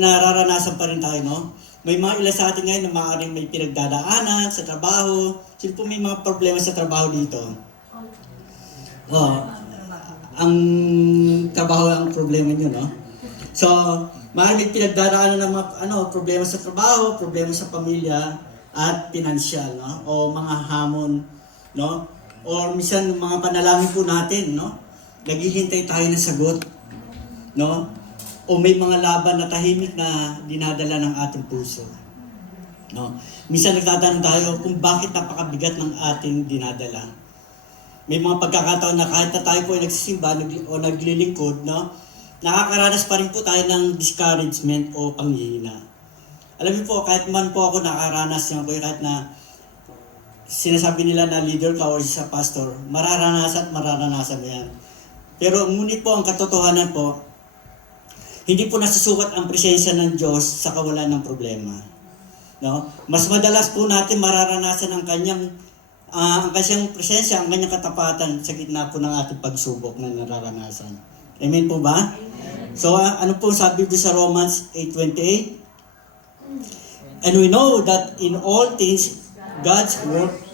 nararanasan pa rin tayo, no? May mga ilan sa atin ngayon na maaaring may pinagdadaanan sa trabaho. Sino po may mga problema sa trabaho dito? Oh, ang trabaho ang problema nyo, no? So, maaaring may pinagdadaanan ng mga problema sa trabaho, problema sa pamilya, at pinansyal, no? O mga hamon, no? O minsan mga panalangin po natin, no? Naghihintay tayo ng sagot, no? O may mga laban na tahimik na dinadala ng ating puso. No? Minsan nagtatanong tayo kung bakit napakabigat ng ating dinadala. May mga pagkakataon na kahit na tayo po ay nagsisimba o naglilingkod, no? Nakakaranas pa rin po tayo ng discouragement o panghihina. Alam niyo po, kahit man po ako nakaranas yan po, kahit na sinasabi nila na leader ka o sa pastor, mararanasan mo yan. Pero ngunit po ang katotohanan po, hindi po nasusukat ang presensya ng Diyos sa kawalan ng problema. No? Mas madalas po natin mararanasan ang kanyang presensya, ang kanyang katapatan sa gitna po ng ating pagsubok na nararanasan. Amen po ba? Amen. So ano po sabi po sa Romans 8:28? And we know that in all things, God's work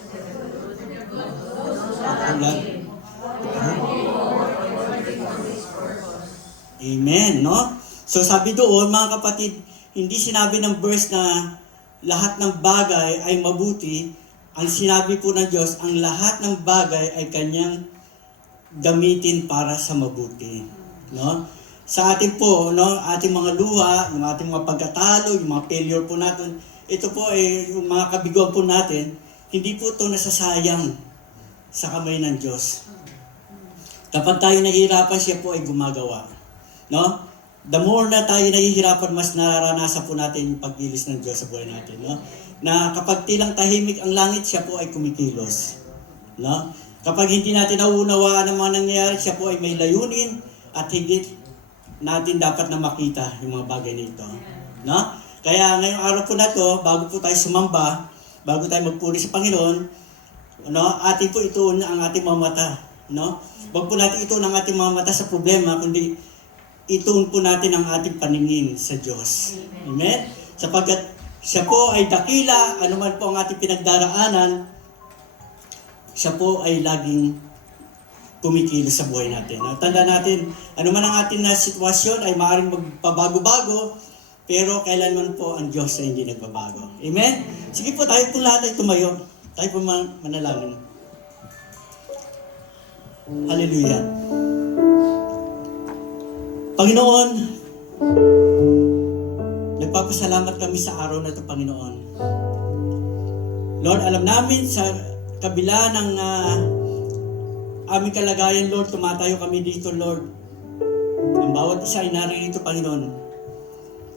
Amen, no? So sabi doon, mga kapatid, hindi sinabi ng verse na lahat ng bagay ay mabuti. Ang sinabi po ng Diyos, ang lahat ng bagay ay kanyang gamitin para sa mabuti, no? Sa atin po, no, ating mga luha, yung ating mga pagkatalo, yung mga failure po natin, ito po ay yung mga kabiguan po natin, hindi po ito nasasayang sa kamay ng Diyos. Kapag tayo nahihirapan, siya po ay gumagawa. No? The more na tayo nahihirapan, mas nararanasan po natin yung pag-ilis ng Diyos sa buhay natin. No? Na kapag tilang tahimik ang langit, siya po ay kumikilos. No? Kapag hindi natin nauunawaan ang mga nangyayari, siya po ay may layunin at higit natin dapat na makita yung mga bagay nito. No? Kaya ngayong araw po na to, bago po tayo sumamba, bago tayo magpuri sa Panginoon, no, atin po ituon ang ating mga mata. No? Huwag po natin ituon ang ating mga mata sa problema, kundi ituon po natin ang ating paningin sa Diyos. Amen? Sapagkat siya po ay dakila, anuman po ang ating pinagdaraanan, siya po ay laging kumikilos sa buhay natin. Tanda natin, anuman ang ating na sitwasyon ay maaaring magpabago-bago, pero kailanman po ang Diyos ay hindi nagbabago. Amen? Sige po, tayo po lahat ay tumayo. Tayo po manalangin. Hallelujah. Panginoon, nagpapasalamat kami sa araw na ito, Panginoon. Lord, alam namin sa kabila ng aming kalagayan, Lord, tumatayo kami dito, Lord. Ang bawat isa ay naririto, Panginoon.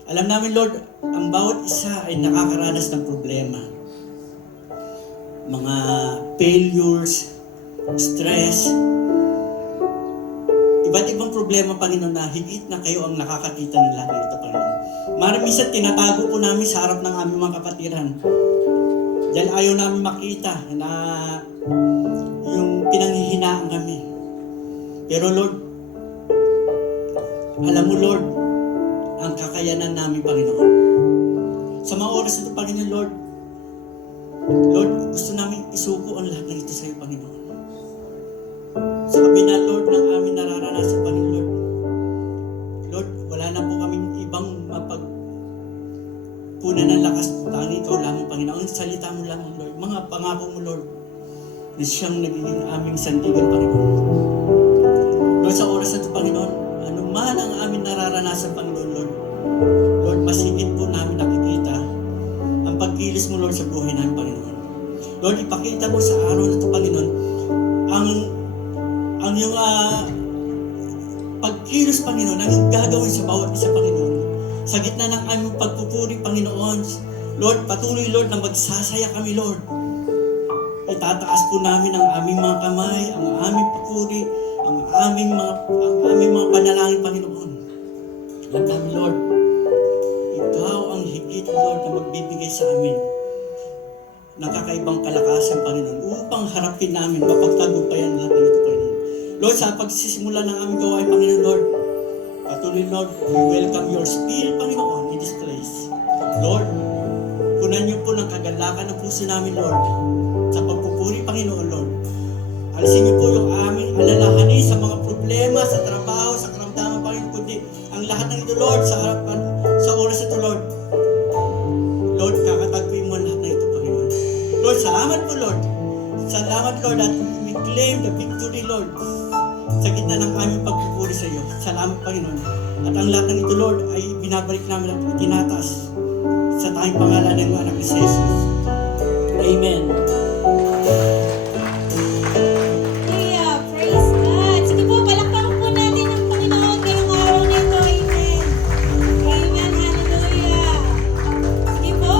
Alam namin, Lord, ang bawat isa ay nakakaranas ng problema. Mga failures, stress, iba't ibang problema, Panginoon, na higit na kayo ang nakakakita ng lahat nito, Panginoon. Minsan tinatago po namin sa harap ng aming mga kapatiran. Dahil ayaw namin makita na yung pinanghihinaan kami. Pero Lord, alam mo, Lord, ang kakayanan namin, Panginoon. Sa mga oras nito, Panginoon, Lord, gusto namin isuko ang lahat ng ito sa iyo, Panginoon. Sa kabila, Lord, ng aming nararanasan, Panginoon, Lord, wala na po kaming ibang mapagpunan ng lakas. Tanging ikaw lamang, Panginoon. Salita mo lamang, Lord. Mga pangako mo, Lord, na siyang nagiging aming sandigan, Panginoon. Lord, sa oras na ito, Panginoon, anuman ang aming nararanasan, Panginoon, Lord, mas higit po namin nakikita ang pagkilos mo, Lord, sa buhay namin, Panginoon. Lord, ipakita mo sa araw na ito, Panginoon, ang iyong pagkilos, Panginoon, ang iyong gagawin sa bawat isa, Panginoon. Sa gitna ng aming pagpupuri, Panginoon, Lord, patuloy, Lord, na magsasaya kami, Lord. Itataas po namin ang aming mga kamay, ang aming pupuri, ang aming mga panalangin, Panginoon. Alam namin, Lord, ikaw ang higit, Lord, na magbibigay sa amin ng kakaibang kalakasan, Panginoon, upang harapin namin, mapagtagumpayan lahat ng ito, Panginoon. Lord, sa pagsisimula ng aming gawain, Panginoon, Lord, Patuloy, Lord, we welcome your Spirit, Panginoon, in this place. Lord, punan niyo po ng kagalakan ng puso namin, Lord, sa pagpupuri, Panginoon, Lord. Alisin niyo po yung aming alalahanin sa mga problema, sa trabaho, sa karamdaman, Panginoon, kundi ang lahat ng ito, Lord, sa oras ito, Lord. Lord, kakatagpuin mo ang lahat ng ito, Panginoon. Lord, salamat po, Lord. Salamat, Lord, at we claim the victory, Lord, sa gitna ng aming pagpupuri sa iyo. Salamat, Panginoon. At ang lahat ng ito, Lord, ay binabalik namin at itinataas sa tanging pangalan ng anak ni Jesus. Amen. Yeah, praise God. Sige po, palakpakan po natin ang Panginoon ngayong araw na ito. Amen. Amen, hallelujah. Sige po,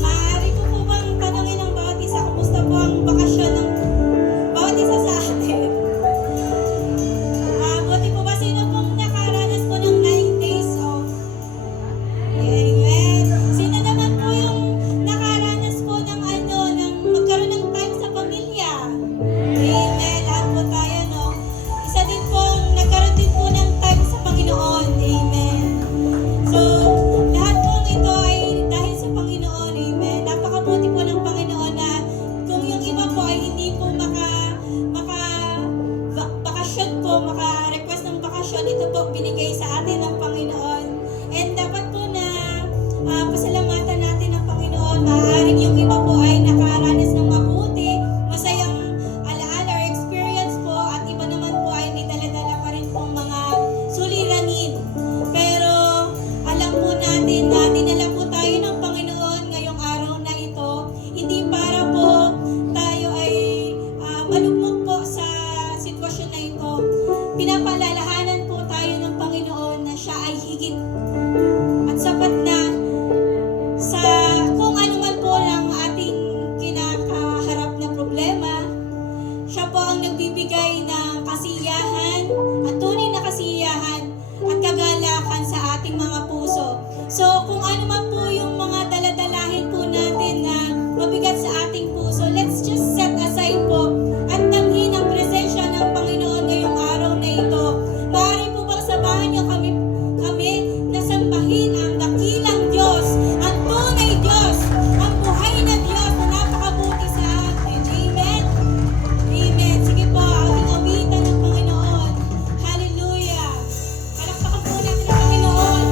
maaari ko po bang tanungin ng bawat isa, kumusta po ang bakasyon ng bawat isa sa atin? Buti po ba sino pong nakaranas po ng 9 days off? Amen. Sino naman po yung nakaranas po ng ng magkaroon ng time sa pamilya? Amen. Lahat po tayo, no? Isa din pong nagkaroon din po ng time sa Panginoon. Amen. So, lahat po ito ay dahil sa Panginoon. Amen. Napakabuti po ng Panginoon na kung yung iba po ay hindi po bakasyon po, maka-request ng bakasyon, ito po binigay sa atin ng Panginoon. And dapat po na pasalamatan natin ang Panginoon. Maaaring yung iba po ay nakaranas ng mabuti, masayang alaala or experience po, at iba naman po ay may dala-dala pa rin pong mga suliranin. Pero alam po natin na dinala po tayo ng Panginoon ngayong araw na ito, hindi para po tayo ay malugmok po sa sitwasyon na ito. Pinapalalahanan po tayo ng Panginoon na siya ay higit at sapat na sa kung ano man po ang ating kinakaharap na problema. Siya po ang nagbibigay ng kasiyahan at tunay na kasiyahan at kagalakan sa ating mga puso. So kung ano man po yung mga daladalahin po natin na mabigat sa ating puso, let's just set aside po at tanghin ang presensya ng Panginoon ngayong araw na ito. Maaari po bang sabahan niyo kami na sambahin ang dakilang Diyos, ang tunay Diyos, ang buhay na Diyos na napakabuti sa atin. Amen? Amen. Sige po, ating awitan ng Panginoon. Hallelujah. Palakpakan po natin ang Panginoon.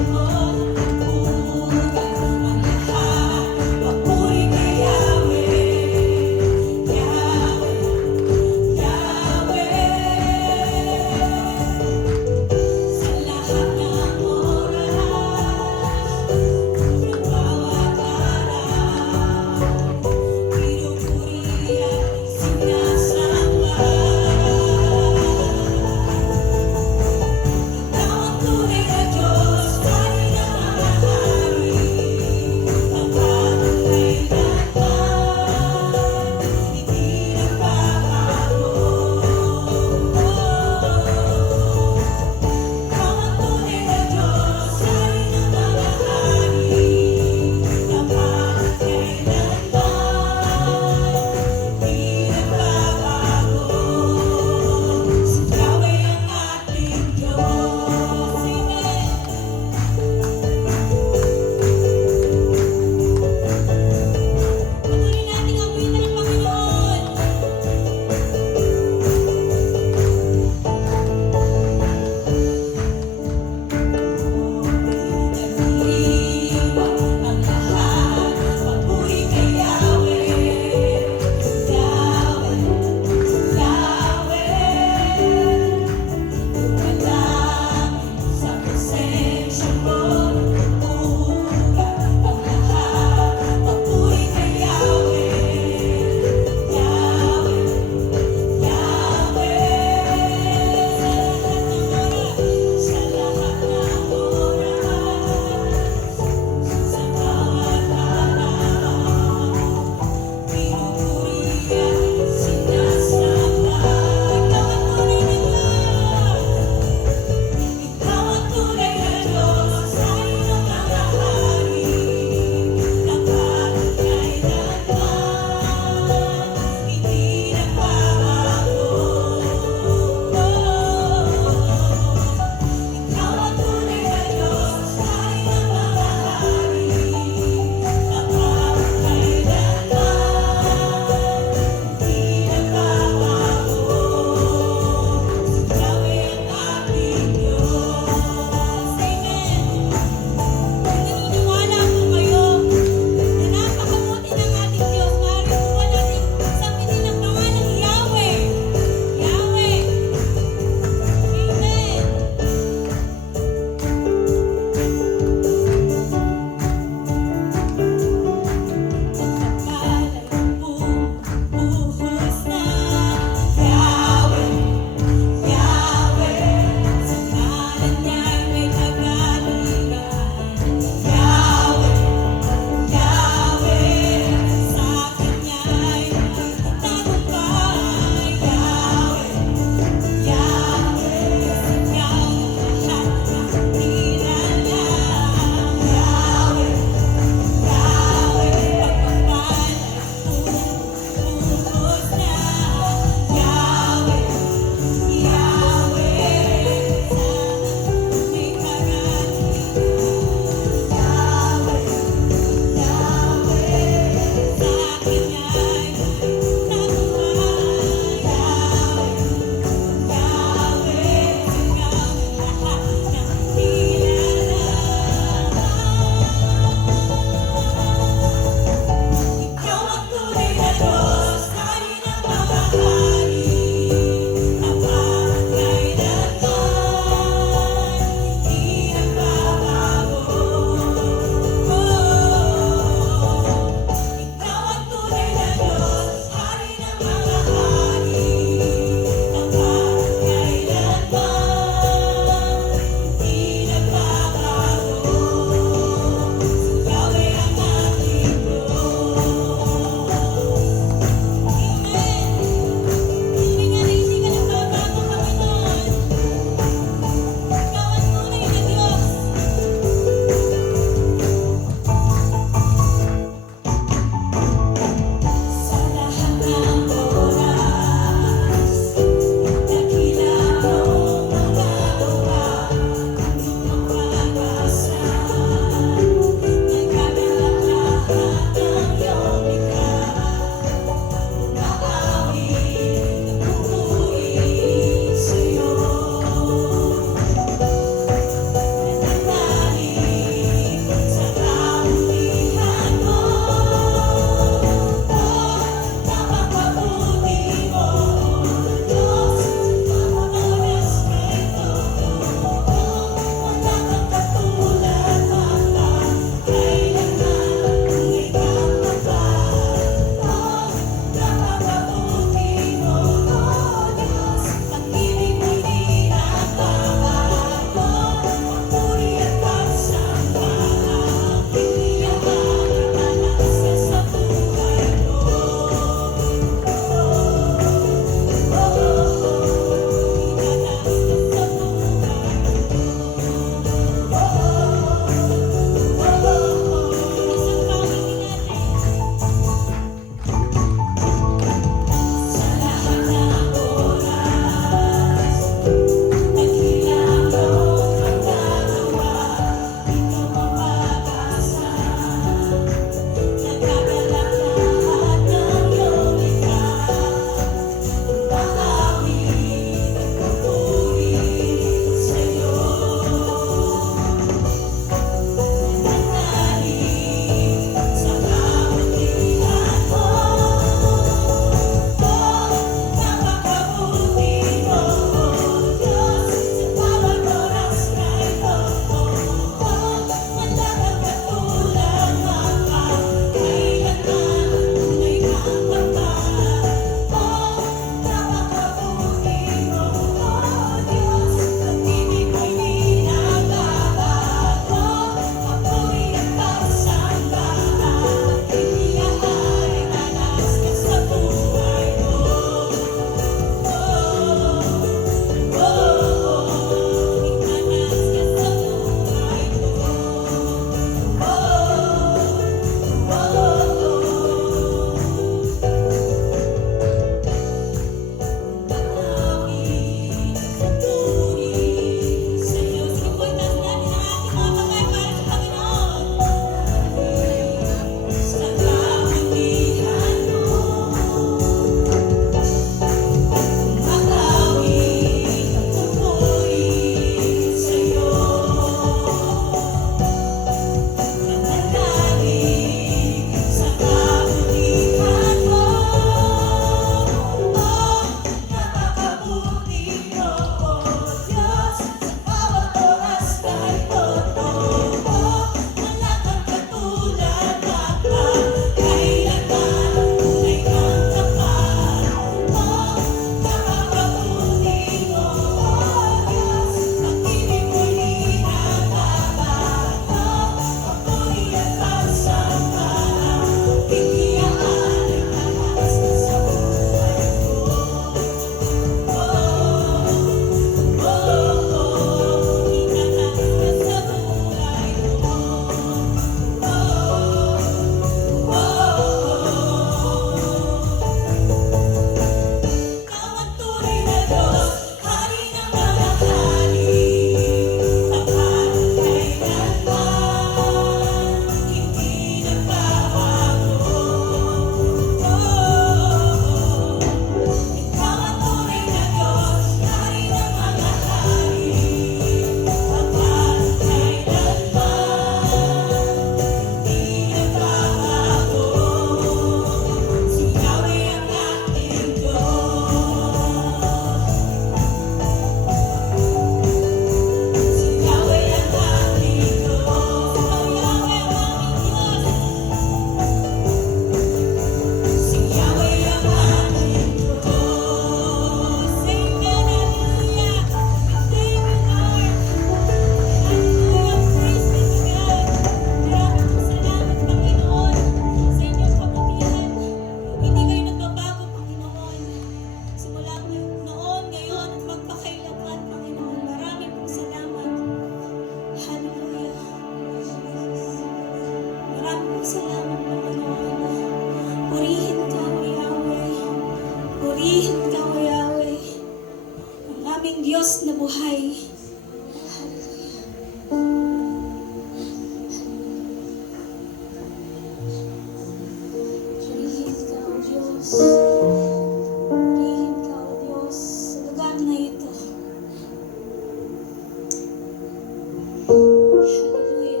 Hallelujah.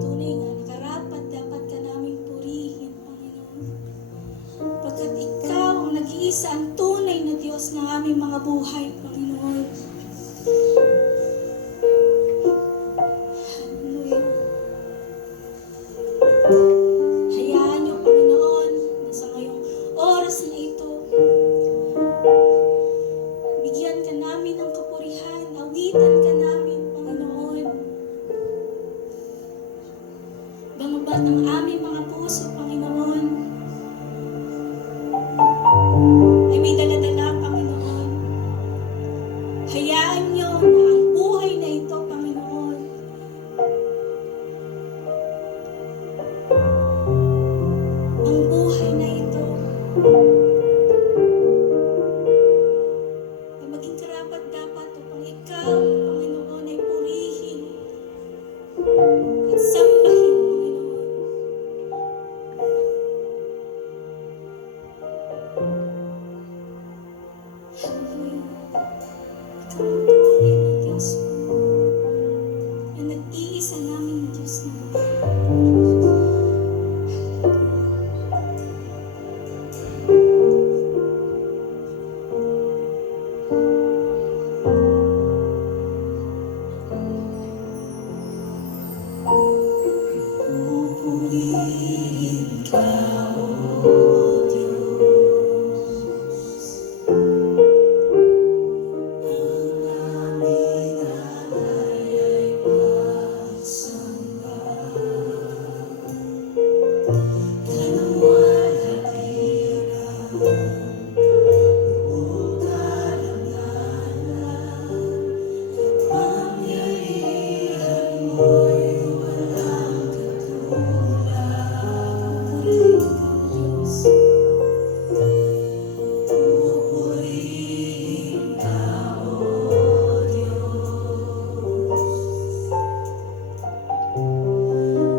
Tunay nga, nakarapat dapat ka naming purihin, Panginoon. Pagkat ikaw ang nag-iisa, ang tunay na Diyos ng aming mga buhay, Panginoon. Hallelujah. Hayaan niyo, Panginoon, na sa ngayong oras na ito, bigyan ka namin ng kapurihan, awitan ka namin, Panginoon. Bangubat ang aming mga puso, Panginoon, ay may daladala, Panginoon. Hayaan niyo na ang buhay na ito, Panginoon, ang buhay na ito ay maging karapat dapat upang ikaw, Panginoon, ay purihin at sambahin, Panginoon. Hallelujah. Ikaw ang tunay na Diyos mo, na nag-iisa namin Diyos na. Pupurihin ka, O Diyos. Ang aming alay ay pagsamba. Kaluwalhati ka, buong karangalan. Kapangyarihan mo'y walang katulad. Pupurihin ka, O Diyos. Pupurihin ka, O Diyos.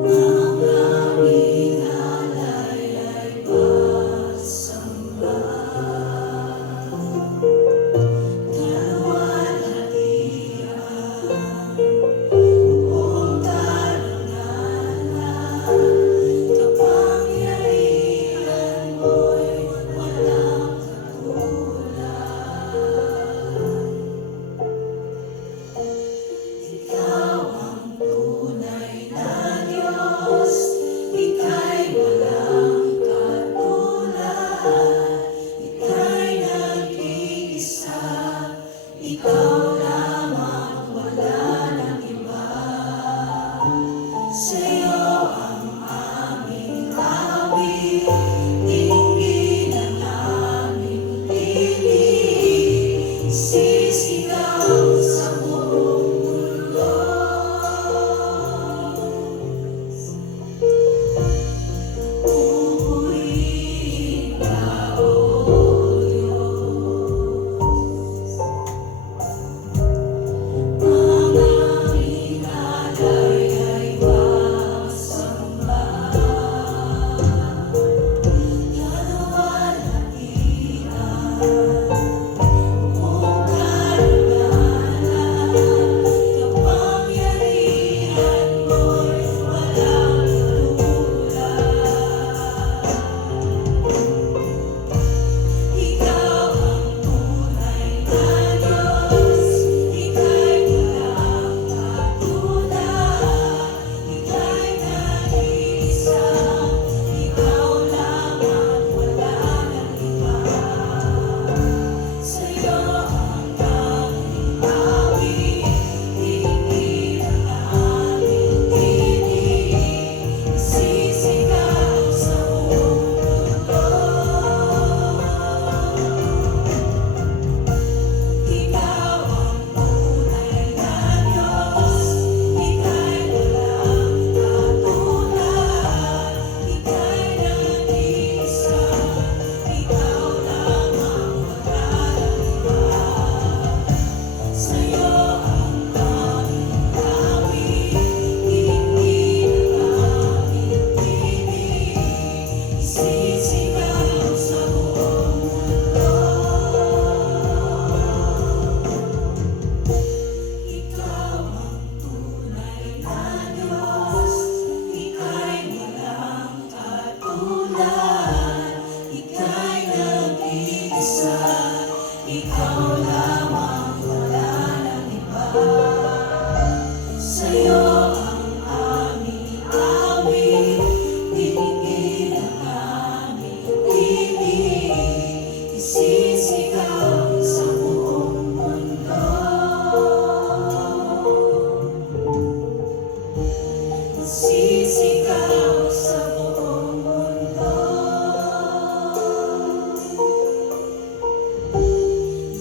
Ang aming alay ay pagsamba. Kaluwalhatian, buong karangalan. Kapangyarihan mo'y walang katulad. Ikaw ang tunay na Diyos, Ika'y walang katulad. Ika'y nag-iisa, Ikaw lamang, wala nang iba. Sa'yo ang aming awit, dinggin ang aming tinig, sisigaw sa buong mundo. Pupurihin ka, O Diyos.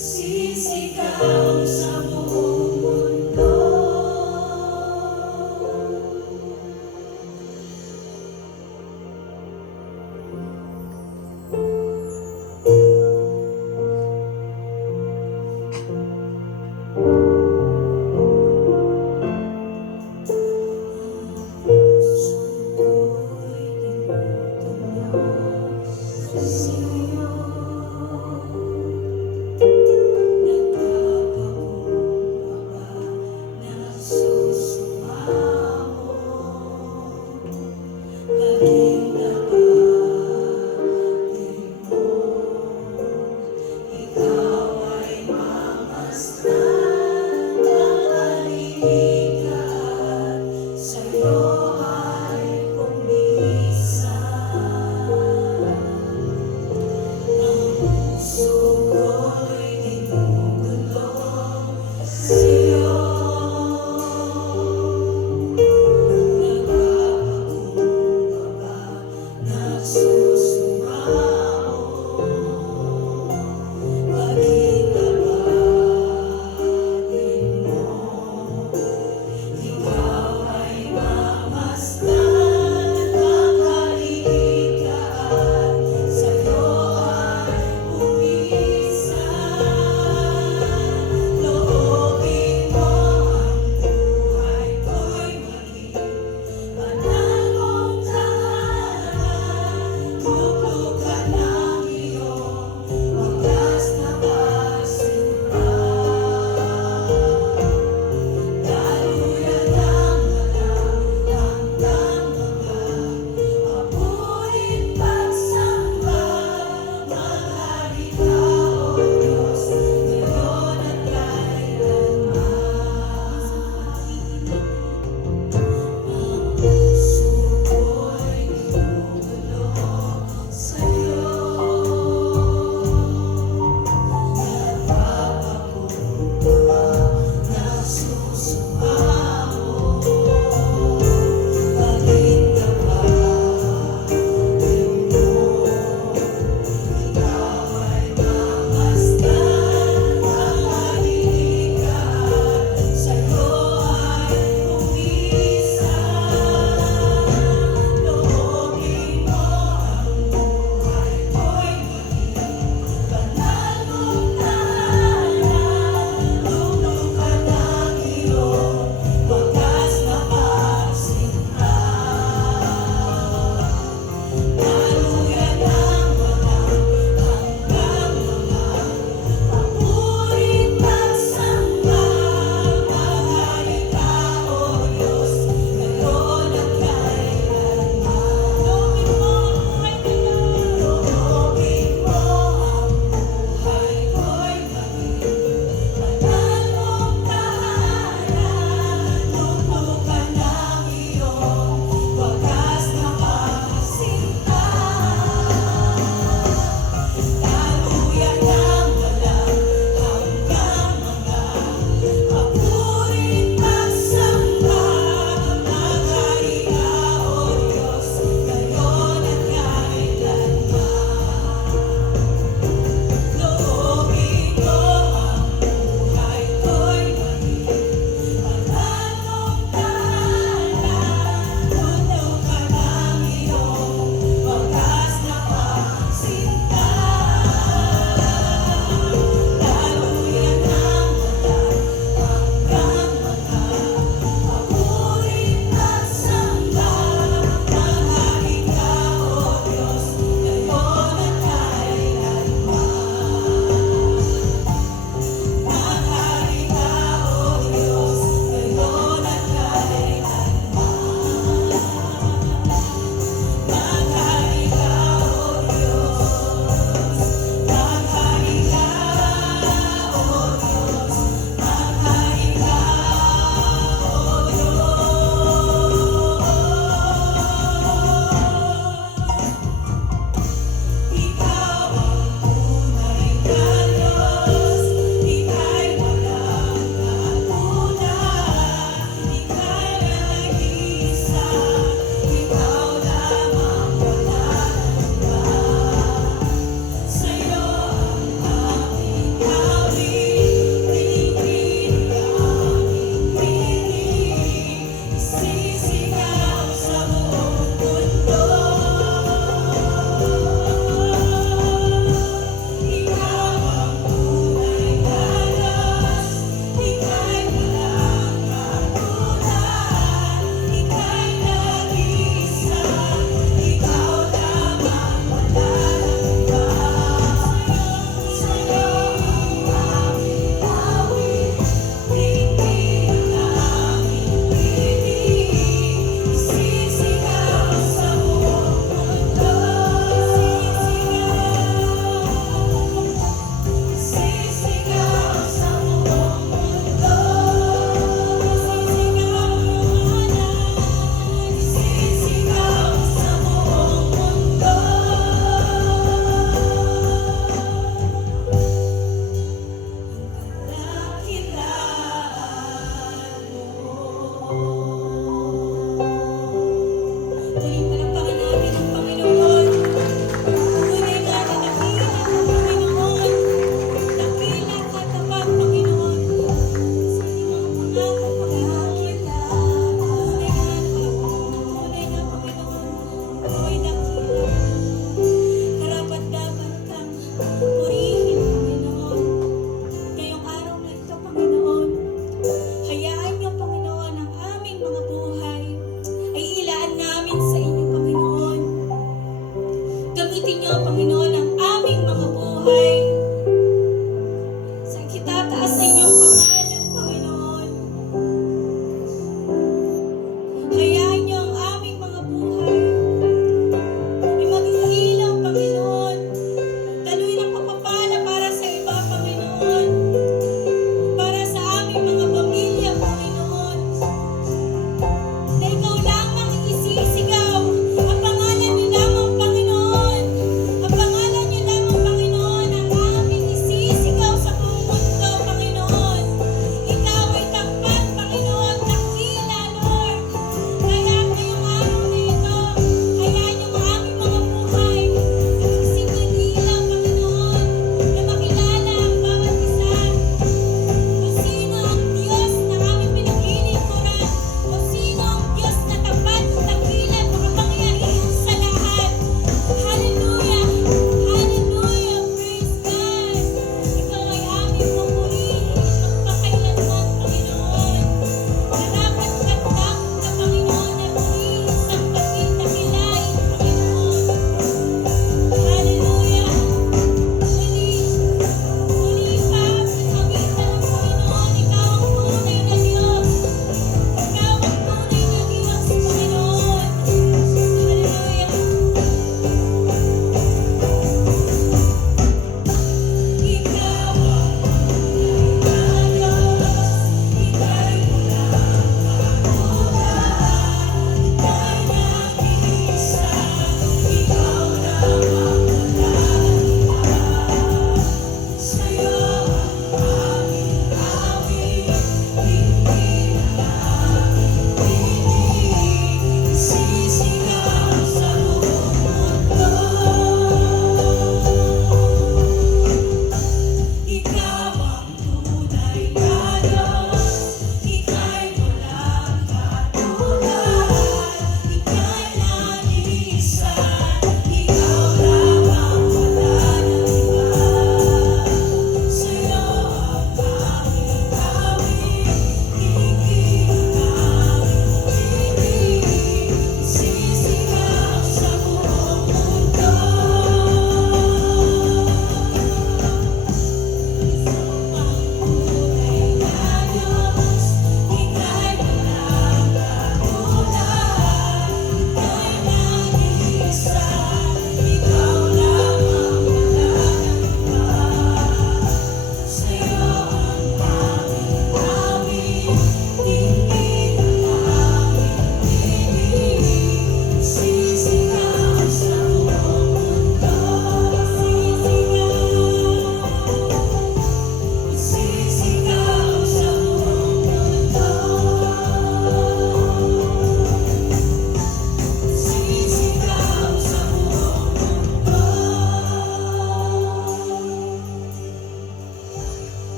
Sisigaw sa buong mundo.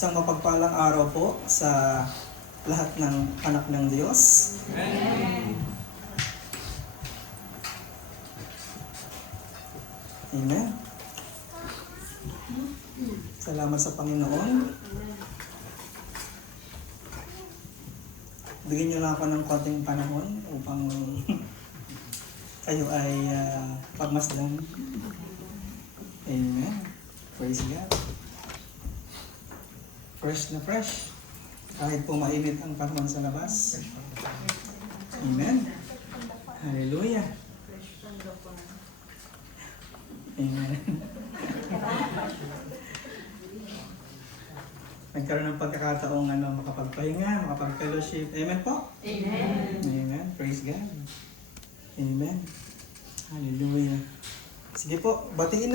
Isang mapagpalang araw po sa lahat ng anak ng Diyos. Amen. Salamat sa Panginoon. Bigyan niyo lang ako ng konting panahon upang kayo ay pagmasdan. Amen. Praise God. Fresh na fresh. Kahit po mainit ang panahon sa labas. Amen. Hallelujah. Amen. Nagkaroon ng pagkakataong makapagpahinga, makapag-fellowship. Amen po? Amen. Amen. Praise God. Amen. Hallelujah. Sige po, batiin na.